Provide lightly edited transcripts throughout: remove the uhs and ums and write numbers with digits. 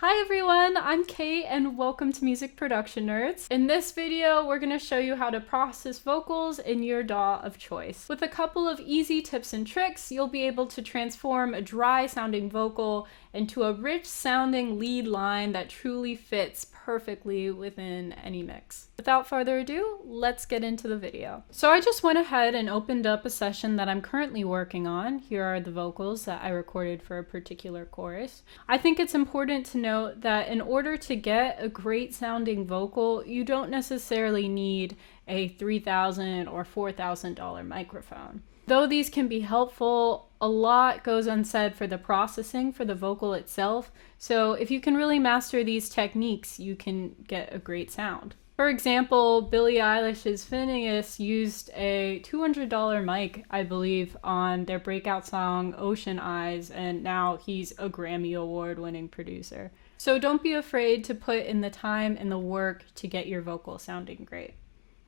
Hi everyone, I'm Kate and welcome to Music Production Nerds. In this video, we're going to show you how to process vocals in your DAW of choice. With a couple of easy tips and tricks, you'll be able to transform a dry sounding vocal into a rich sounding lead line that truly fits perfectly within any mix. Without further ado, let's get into the video. So I just went ahead and opened up a session that I'm currently working on. Here are the vocals that I recorded for a particular chorus. I think it's important to note that in order to get a great sounding vocal, you don't necessarily need a $3,000 or $4,000 microphone. Though these can be helpful, a lot goes unsaid for the processing for the vocal itself, so if you can really master these techniques, you can get a great sound. For example, Billie Eilish's Phineas used a $200 mic, I believe, on their breakout song Ocean Eyes, and now he's a Grammy Award-winning producer. So don't be afraid to put in the time and the work to get your vocal sounding great.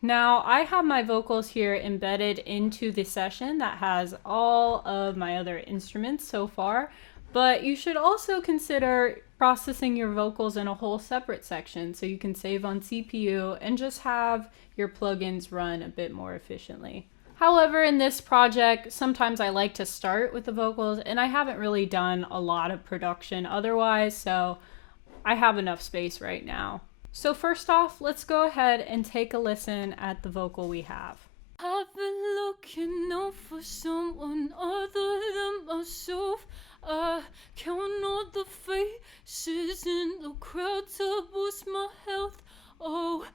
Now, I have my vocals here embedded into the session that has all of my other instruments so far, but you should also consider processing your vocals in a whole separate section so you can save on CPU and just have your plugins run a bit more efficiently. However, in this project, sometimes I like to start with the vocals, and I haven't really done a lot of production otherwise, so I have enough space right now. So first off, let's go ahead and take a listen at the vocal we have. I've been looking out for someone other than myself. I count all the faces in the crowd to boost my health. Oh.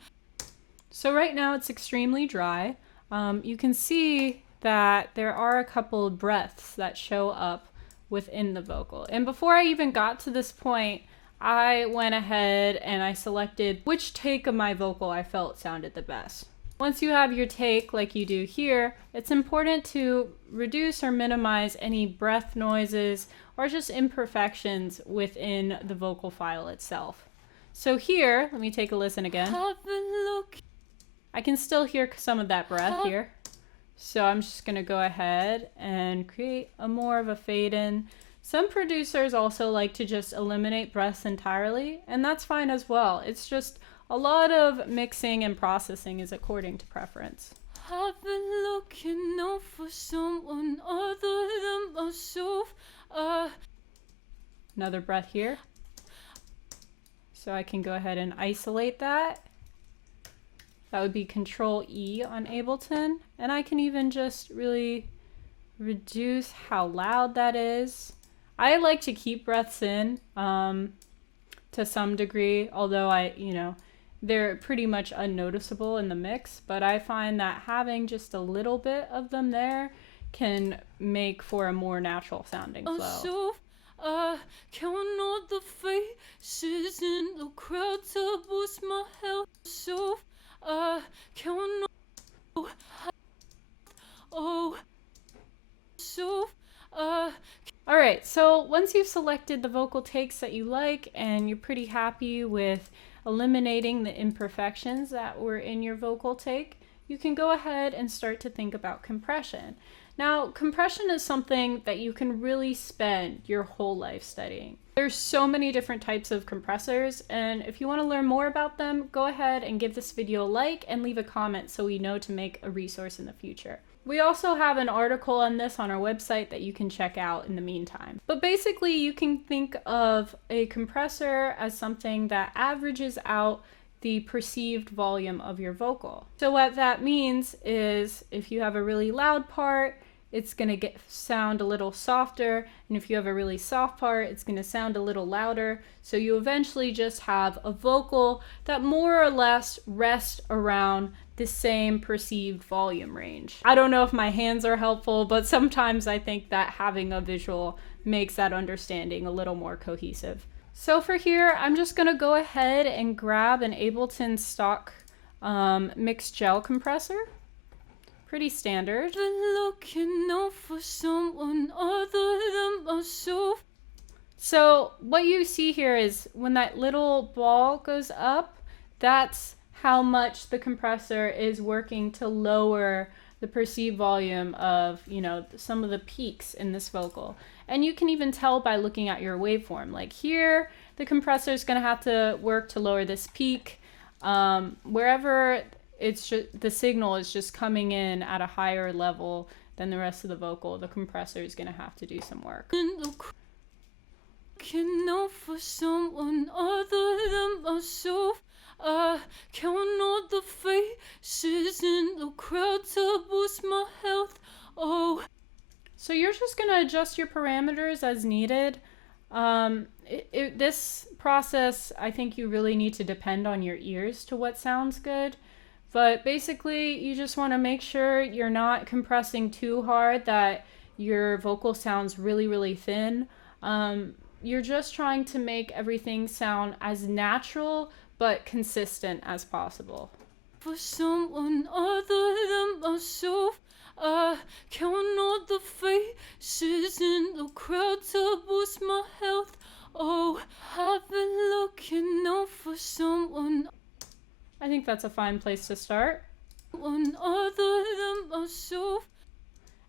So right now it's extremely dry. You can see that there are a couple of breaths that show up within the vocal. And before I even got to this point, I went ahead and I selected which take of my vocal I felt sounded the best. Once you have your take like you do here, it's important to reduce or minimize any breath noises or just imperfections within the vocal file itself. So here, let me take a listen again. I can still hear some of that breath here. So I'm just going to go ahead and create a more of a fade in. Some producers also like to just eliminate breaths entirely, and that's fine as well. It's just a lot of mixing and processing is according to preference. I've been looking out for someone other than myself. Another breath here. So I can go ahead and isolate that. That would be Control E on Ableton. And I can even just really reduce how loud that is. I like to keep breaths in to some degree, although they're pretty much unnoticeable in the mix, but I find that having just a little bit of them there can make for a more natural sounding flow. Count all the faces in the crowd to boost my health. Alright, so once you've selected the vocal takes that you like and you're pretty happy with eliminating the imperfections that were in your vocal take, you can go ahead and start to think about compression. Now, compression is something that you can really spend your whole life studying. There's so many different types of compressors, and if you want to learn more about them, go ahead and give this video a like and leave a comment so we know to make a resource in the future. We also have an article on this on our website that you can check out in the meantime. But basically, you can think of a compressor as something that averages out the perceived volume of your vocal. So what that means is if you have a really loud part, it's going to sound a little softer, and if you have a really soft part, it's going to sound a little louder. So you eventually just have a vocal that more or less rests around the same perceived volume range. I don't know if my hands are helpful, but sometimes I think that having a visual makes that understanding a little more cohesive. So for here, I'm just going to go ahead and grab an Ableton stock mixed gel compressor. Pretty standard. Been looking out for someone other than myself. So what you see here is when that little ball goes up, that's how much the compressor is working to lower the perceived volume of, some of the peaks in this vocal. And you can even tell by looking at your waveform. Like here, the compressor is going to have to work to lower this peak. Wherever it's just, the signal is just coming in at a higher level than the rest of the vocal, the compressor is going to have to do some work. Can know for someone other than myself. I count all the faces in the crowd to boost my health. Oh. So you're just going to adjust your parameters as needed. This process, I think you really need to depend on your ears to what sounds good. But basically, you just want to make sure you're not compressing too hard that your vocal sounds really, really thin. You're just trying to make everything sound as natural but consistent as possible. For someone other than myself, I count all the faces in the crowd to boost my health. Oh, I've been looking out for someone. I think that's a fine place to start. One other than myself.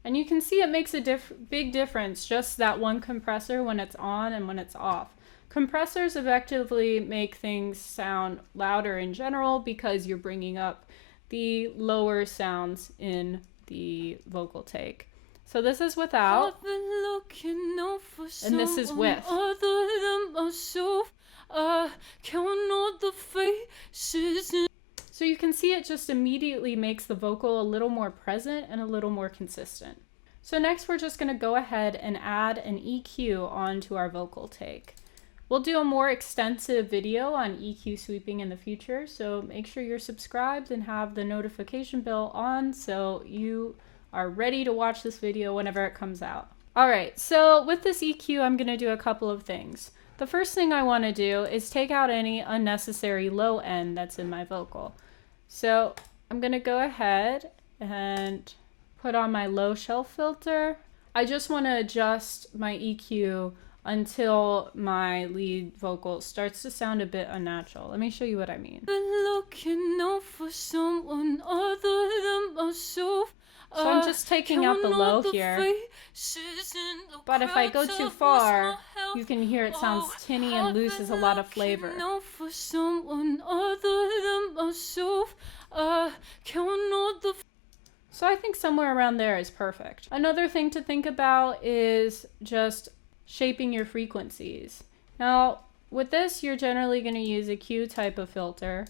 And you can see it makes a big difference, just that one compressor when it's on and when it's off. Compressors effectively make things sound louder in general because you're bringing up the lower sounds in the vocal take. So this is without, I've been looking out for and this is with. Other than myself, I count all the faces in. So you can see it just immediately makes the vocal a little more present and a little more consistent. So next we're just going to go ahead and add an EQ onto our vocal take. We'll do a more extensive video on EQ sweeping in the future, so make sure you're subscribed and have the notification bell on so you are ready to watch this video whenever it comes out. Alright, so with this EQ I'm going to do a couple of things. The first thing I want to do is take out any unnecessary low end that's in my vocal. So I'm going to go ahead and put on my low shelf filter. I just want to adjust my EQ until my lead vocal starts to sound a bit unnatural. Let me show you what I mean. Been looking out for someone other than myself. So I'm just taking out the low here. But if I go too far, you can hear it sounds tinny and loses a lot of flavor. For someone other than myself. So I think somewhere around there is perfect. Another thing to think about is just shaping your frequencies. Now, with this, you're generally going to use a Q type of filter.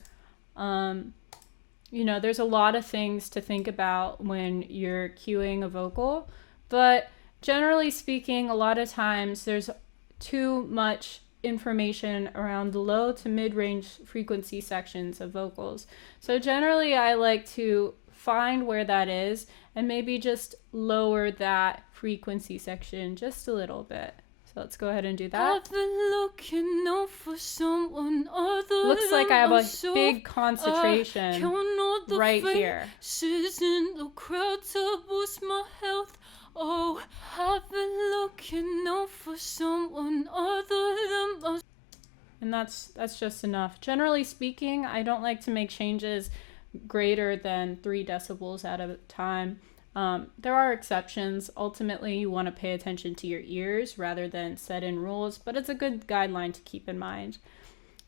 You know, there's a lot of things to think about when you're cueing a vocal, but generally speaking, a lot of times there's too much information around the low to mid-range frequency sections of vocals. So generally, I like to find where that is and maybe just lower that frequency section just a little bit. So let's go ahead and do that. I've been looking out for someone other Looks like I have a myself. big concentration right here. In the crowd to boost my health. Oh, I've been looking out for someone other than myself. And that's just enough. Generally speaking, I don't like to make changes greater than 3 decibels at a time. There are exceptions. Ultimately, you want to pay attention to your ears rather than set in rules, but it's a good guideline to keep in mind.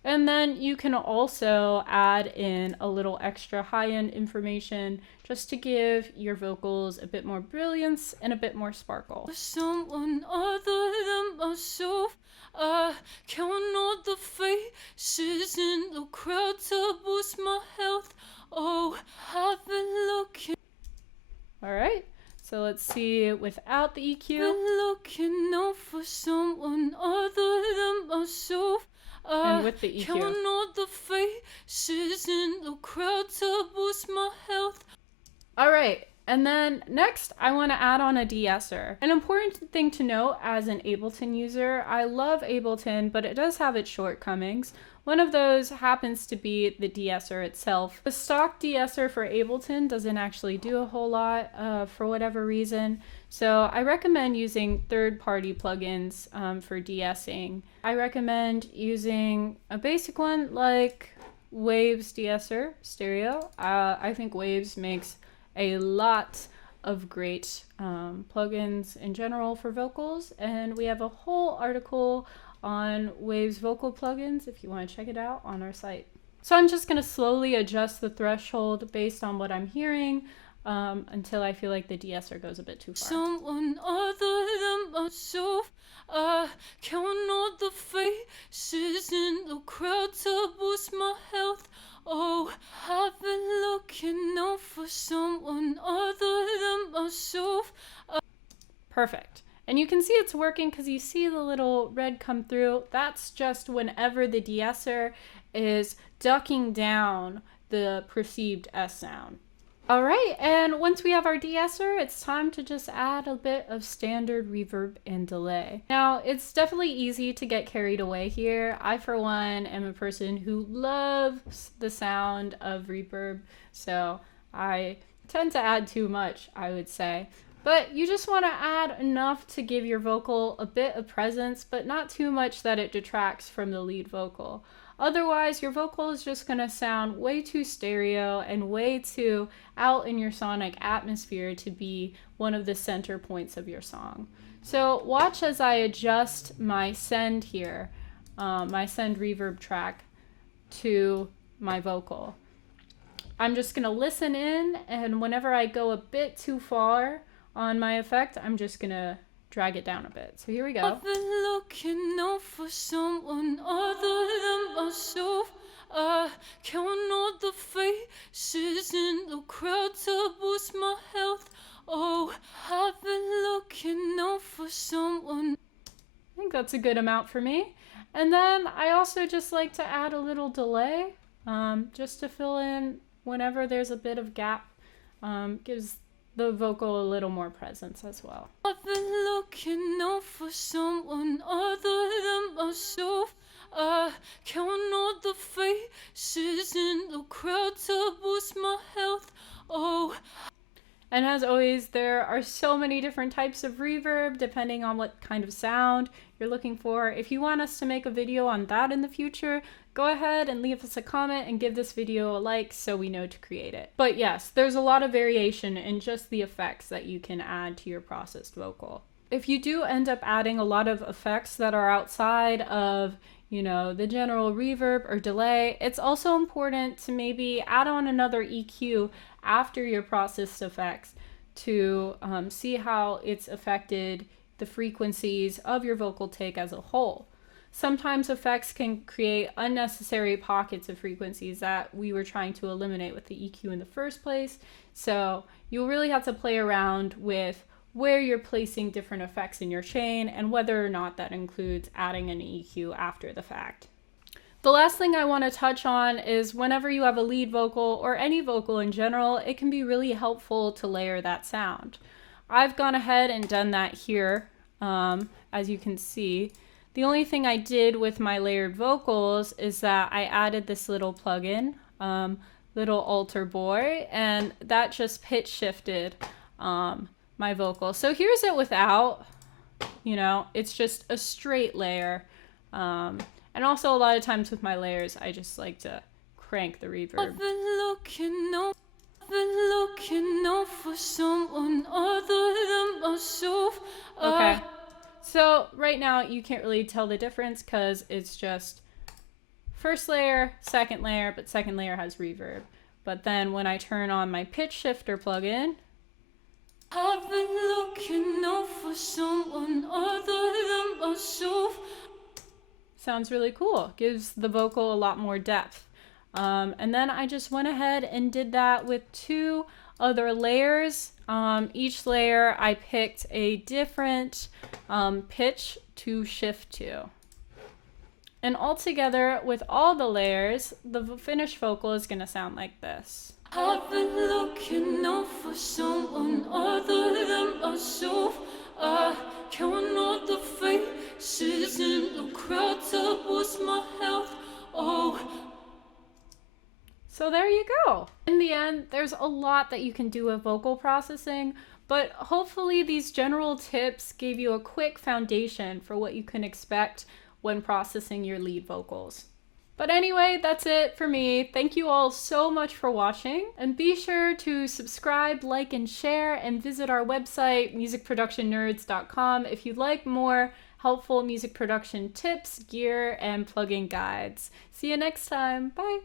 And then you can also add in a little extra high-end information just to give your vocals a bit more brilliance and a bit more sparkle. Someone other than myself, I count all the faces in the crowd to boost my health. Oh, I've been looking. All right, so let's see without the EQ. Been looking out for someone other than myself. And with the EQ. Count all the faces in the crowd to boost my health. All right, and then next I want to add on a DeEsser. An important thing to note as an Ableton user, I love Ableton, but it does have its shortcomings. One of those happens to be the DeEsser itself. The stock DeEsser for Ableton doesn't actually do a whole lot for whatever reason, so I recommend using third-party plugins for de-essing. I recommend using a basic one like Waves DeEsser Stereo. I think Waves makes a lot of great plugins in general for vocals, and we have a whole article on Wave's vocal plugins if you want to check it out on our site. So I'm just going to slowly adjust the threshold based on what I'm hearing until I feel like the DeEsser goes a bit too far. Someone other than myself, I count all the faces in the crowd to boost my health. Oh, I've been looking out for someone other than myself. Perfect. And you can see it's working because you see the little red come through. That's just whenever the DeEsser is ducking down the perceived S sound. All right, and once we have our DeEsser, it's time to just add a bit of standard reverb and delay. Now, it's definitely easy to get carried away here. I, for one, am a person who loves the sound of reverb, so I tend to add too much, I would say. But you just want to add enough to give your vocal a bit of presence, but not too much that it detracts from the lead vocal. Otherwise, your vocal is just going to sound way too stereo and way too out in your sonic atmosphere to be one of the center points of your song. So watch as I adjust my send here, my send reverb track to my vocal. I'm just going to listen in, and whenever I go a bit too far on my effect, I'm just going to drag it down a bit. So here we go. I've been looking out for someone other than myself. I count all the faces in the crowd to boost my health. Oh, I've been looking out for someone. I think that's a good amount for me. And then I also just like to add a little delay, just to fill in whenever there's a bit of gap. Gives the vocal a little more presence as well. I've been looking out for someone other than myself. I count all the faces in the crowd to boost my health. Oh. And as always, there are so many different types of reverb depending on what kind of sound you're looking for. If you want us to make a video on that in the future, go ahead and leave us a comment and give this video a like so we know to create it. But yes, there's a lot of variation in just the effects that you can add to your processed vocal. If you do end up adding a lot of effects that are outside of, you know, the general reverb or delay, it's also important to maybe add on another EQ after your processed effects to see how it's affected the frequencies of your vocal take as a whole. Sometimes effects can create unnecessary pockets of frequencies that we were trying to eliminate with the EQ in the first place. So you'll really have to play around with where you're placing different effects in your chain and whether or not that includes adding an EQ after the fact. The last thing I want to touch on is whenever you have a lead vocal or any vocal in general, it can be really helpful to layer that sound. I've gone ahead and done that here, as you can see. The only thing I did with my layered vocals is that I added this little plugin, little alter boy, and that just pitch shifted my vocal. So here's it without, you know, it's just a straight layer. And also a lot of times with my layers, I just like to crank the reverb. I've been looking out for someone other than myself. Okay. So right now you can't really tell the difference because it's just first layer, but second layer has reverb. But then when I turn on my pitch shifter plugin, I've been looking out for someone other than myself. Sounds really cool. Gives the vocal a lot more depth. And then I just went ahead and did that with two other layers. Each layer I picked a different pitch to shift to. And altogether, with all the layers, the finished vocal is going to sound like this. I've been looking out for someone other than myself. I count all the faces in the crowd to boost my health. Oh. So there you go. In the end, there's a lot that you can do with vocal processing, but hopefully these general tips gave you a quick foundation for what you can expect when processing your lead vocals. But anyway, that's it for me. Thank you all so much for watching, and be sure to subscribe, like, and share, and visit our website, musicproductionnerds.com, if you'd like more helpful music production tips, gear, and plugin guides. See you next time. Bye!